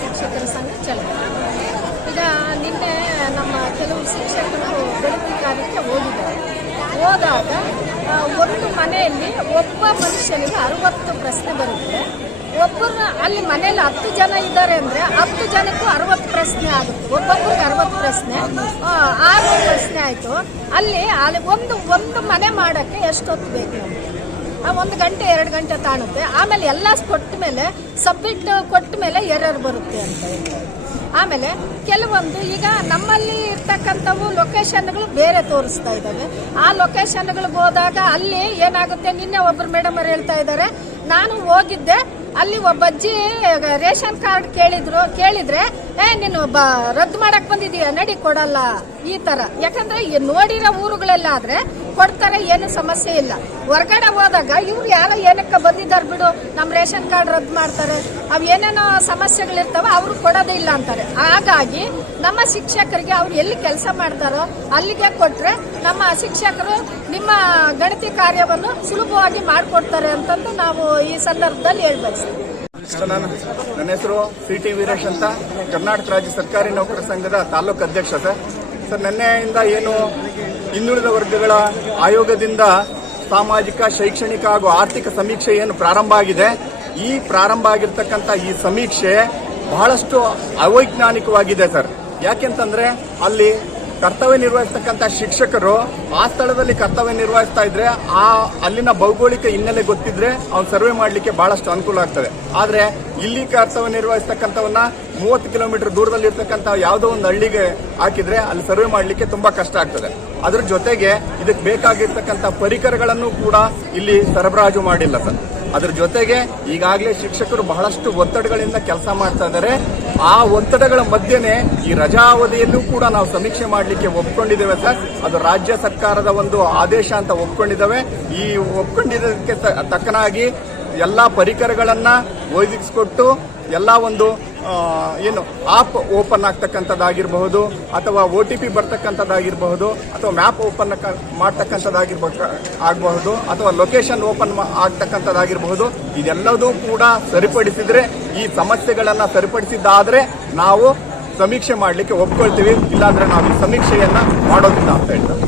ಶಿಕ್ಷಕರ ಸಂಘ ಚಲನೆ. ಈಗ ನಿನ್ನೆ ನಮ್ಮ ಕೆಲವು ಶಿಕ್ಷಕರು ಗಣತಿ ಕಾರ್ಯಕ್ಕೆ ಹೋದಾಗ ಒಂದು ಮನೆಯಲ್ಲಿ ಒಬ್ಬ ಮನುಷ್ಯನಿಗೆ 60 ಪ್ರಶ್ನೆ ಬರುತ್ತೆ. ಒಬ್ಬರು ಅಲ್ಲಿ ಮನೆಯಲ್ಲಿ 10 ಜನ ಇದ್ದಾರೆ ಅಂದರೆ 10 ಜನಕ್ಕೂ 60 ಪ್ರಶ್ನೆ ಆಗುತ್ತೆ. ಒಬ್ಬೊಬ್ಬರಿಗೆ 60 ಪ್ರಶ್ನೆ, 6 ಪ್ರಶ್ನೆ ಆಯಿತು. ಅಲ್ಲಿ ಒಂದು ಮನೆ ಮಾಡೋಕ್ಕೆ ಎಷ್ಟೊತ್ತು ಬೇಕು ನಮಗೆ? 1 ಗಂಟೆ 2 ಗಂಟೆ ತಾಣುತ್ತೆ. ಆಮೇಲೆ ಎಲ್ಲ ಕೊಟ್ಟ ಮೇಲೆ ಸಬ್ಮಿಟ್ ಕೊಟ್ಟ ಮೇಲೆ ಎರರ್ ಬರುತ್ತೆ ಅಂತ ಹೇಳ್ತಾರೆ. ಆಮೇಲೆ ಕೆಲವೊಂದು ಈಗ ನಮ್ಮಲ್ಲಿ ಇರ್ತಕ್ಕಂಥವು ಲೊಕೇಶನ್ಗಳು ಬೇರೆ ತೋರಿಸ್ತಾ ಇದ್ದಾವೆ. ಆ ಲೊಕೇಶನ್ಗಳಿಗೆ ಹೋದಾಗ ಅಲ್ಲಿ ಏನಾಗುತ್ತೆ, ನಿನ್ನೆ ಒಬ್ಬರು ಮೇಡಮ್ ಅವ್ರು ಹೇಳ್ತಾ ಇದ್ದಾರೆ, ನಾನು ಹೋಗಿದ್ದೆ, ಅಲ್ಲಿ ಒಬ್ಬ ಅಜ್ಜಿ ರೇಷನ್ ಕಾರ್ಡ್ ಕೇಳಿದ್ರೆ ನೀನು ರದ್ದು ಮಾಡಕ್ ಬಂದಿದೀಯ, ನಡಿ ಕೊಡಲ್ಲ, ಈ ತರ. ಯಾಕಂದ್ರೆ ನೋಡಿರೋ ಊರುಗಳೆಲ್ಲಾದ್ರೆ ಕೊಡ್ತಾರೆ, ಏನು ಸಮಸ್ಯೆ ಇಲ್ಲ. ಹೊರಗಡೆ ಹೋದಾಗ ಇವ್ರು ಯಾರೋ ಏನಕ್ಕೆ ಬಂದಿದ್ದಾರೆ ಬಿಡು, ನಮ್ ರೇಷನ್ ಕಾರ್ಡ್ ರದ್ದು ಮಾಡ್ತಾರೆ, ಅವ್ ಏನೇನೋ ಸಮಸ್ಯೆಗಳಿರ್ತಾವ, ಅವ್ರು ಕೊಡೋದೇ ಇಲ್ಲ ಅಂತಾರೆ. ಹಾಗಾಗಿ ನಮ್ಮ ಶಿಕ್ಷಕರಿಗೆ ಅವ್ರು ಎಲ್ಲಿ ಕೆಲಸ ಮಾಡ್ತಾರೋ ಅಲ್ಲಿಗೆ ಕೊಟ್ರೆ ನಮ್ಮ ಶಿಕ್ಷಕರು ನಿಮ್ಮ ಗಣತಿ ಕಾರ್ಯವನ್ನು ಸುಲಭವಾಗಿ ಮಾಡಿಕೊಡ್ತಾರೆ ಅಂತಂದು ನಾವು ಈ ಸಂದರ್ಭದಲ್ಲಿ ಹೇಳ್ಬಯಸ್ತೀವಿ. ನನ್ನ ಹೆಸರು ಸಿ.ಟಿ. ವೀರೇಶ್ ಅಂತ, ಕರ್ನಾಟಕ ರಾಜ್ಯ ಸರ್ಕಾರಿ ನೌಕರರ ಸಂಘದ ತಾಲೂಕು ಅಧ್ಯಕ್ಷ ಸರ್. ನಿನ್ನೆಯಿಂದ ಏನು ಹಿಂದುಳಿದ ವರ್ಗಗಳ ಆಯೋಗದಿಂದ ಸಾಮಾಜಿಕ, ಶೈಕ್ಷಣಿಕ ಹಾಗೂ ಆರ್ಥಿಕ ಸಮೀಕ್ಷೆ ಏನು ಪ್ರಾರಂಭ ಆಗಿದೆ, ಈ ಪ್ರಾರಂಭ ಆಗಿರ್ತಕ್ಕಂಥ ಈ ಸಮೀಕ್ಷೆ ಬಹಳಷ್ಟು ಅವೈಜ್ಞಾನಿಕವಾಗಿದೆ ಸರ್. ಯಾಕೆಂತಂದ್ರೆ ಅಲ್ಲಿ ಕರ್ತವ್ಯ ನಿರ್ವಹಿಸ್ತಕ್ಕಂಥ ಶಿಕ್ಷಕರು ಆ ಸ್ಥಳದಲ್ಲಿ ಕರ್ತವ್ಯ ನಿರ್ವಹಿಸ್ತಾ ಇದ್ರೆ ಅಲ್ಲಿನ ಭೌಗೋಳಿಕ ಹಿನ್ನೆಲೆ ಗೊತ್ತಿದ್ರೆ ಅವ್ನು ಸರ್ವೆ ಮಾಡಲಿಕ್ಕೆ ಬಹಳಷ್ಟು ಅನುಕೂಲ ಆಗ್ತದೆ. ಆದ್ರೆ ಇಲ್ಲಿ ಕರ್ತವ್ಯ ನಿರ್ವಹಿಸ್ತಕ್ಕಂಥವನ್ನ 30 ಕಿಲೋಮೀಟರ್ ದೂರದಲ್ಲಿ ಇರ್ತಕ್ಕಂಥ ಯಾವುದೋ ಒಂದು ಹಳ್ಳಿಗೆ ಹಾಕಿದ್ರೆ ಅಲ್ಲಿ ಸರ್ವೆ ಮಾಡಲಿಕ್ಕೆ ತುಂಬಾ ಕಷ್ಟ ಆಗ್ತದೆ. ಅದ್ರ ಜೊತೆಗೆ ಇದಕ್ಕೆ ಬೇಕಾಗಿರ್ತಕ್ಕಂಥ ಪರಿಕರಗಳನ್ನು ಕೂಡ ಇಲ್ಲಿ ಸರಬರಾಜು ಮಾಡಿಲ್ಲ ಸರ್. ಅದ್ರ ಜೊತೆಗೆ ಈಗಾಗಲೇ ಶಿಕ್ಷಕರು ಬಹಳಷ್ಟು ಒತ್ತಡಗಳಿಂದ ಕೆಲಸ ಮಾಡ್ತಾ ಇದ್ದಾರೆ. ಆ ಒತ್ತಡಗಳ ಮಧ್ಯೆನೆ ಈ ರಜಾ ಅವಧಿಯಲ್ಲೂ ಕೂಡ ನಾವು ಸಮೀಕ್ಷೆ ಮಾಡಲಿಕ್ಕೆ ಒಪ್ಕೊಂಡಿದ್ದೇವೆ ಸರ್. ಅದು ರಾಜ್ಯ ಸರ್ಕಾರದ ಒಂದು ಆದೇಶ ಅಂತ ಒಪ್ಕೊಂಡಿದ್ದೇವೆ. ಈ ಒಪ್ಕೊಂಡಿದ್ದಕ್ಕೆ ತಕ್ಕನಾಗಿ ಎಲ್ಲಾ ಪರಿಕರಗಳನ್ನ ಒದಗಿಸಿಕೊಟ್ಟು ಎಲ್ಲ ಒಂದು ಏನು ಆಪ್ ಓಪನ್ ಆಗ್ತಕ್ಕಂಥದ್ದಾಗಿರಬಹುದು, ಅಥವಾ OTP ಬರ್ತಕ್ಕಂಥದ್ದಾಗಿರಬಹುದು, ಅಥವಾ ಮ್ಯಾಪ್ ಓಪನ್ ಆಗಬಹುದು, ಅಥವಾ ಲೊಕೇಶನ್ ಓಪನ್ ಆಗ್ತಕ್ಕಂಥದ್ದಾಗಿರಬಹುದು. ಇದೆಲ್ಲದೂ ಕೂಡ ಸರಿಪಡಿಸಿದ್ರೆ, ಈ ಸಮಸ್ಯೆಗಳನ್ನ ಸರಿಪಡಿಸಿದ್ದಾದ್ರೆ ನಾವು ಸಮೀಕ್ಷೆ ಮಾಡಲಿಕ್ಕೆ ಒಪ್ಕೊಳ್ತೀವಿ. ಇಲ್ಲಾಂದ್ರೆ ನಾವು ಈ ಸಮೀಕ್ಷೆಯನ್ನ ಮಾಡೋದಿಲ್ಲ ಅಂತ ಹೇಳ್ತಾರೆ.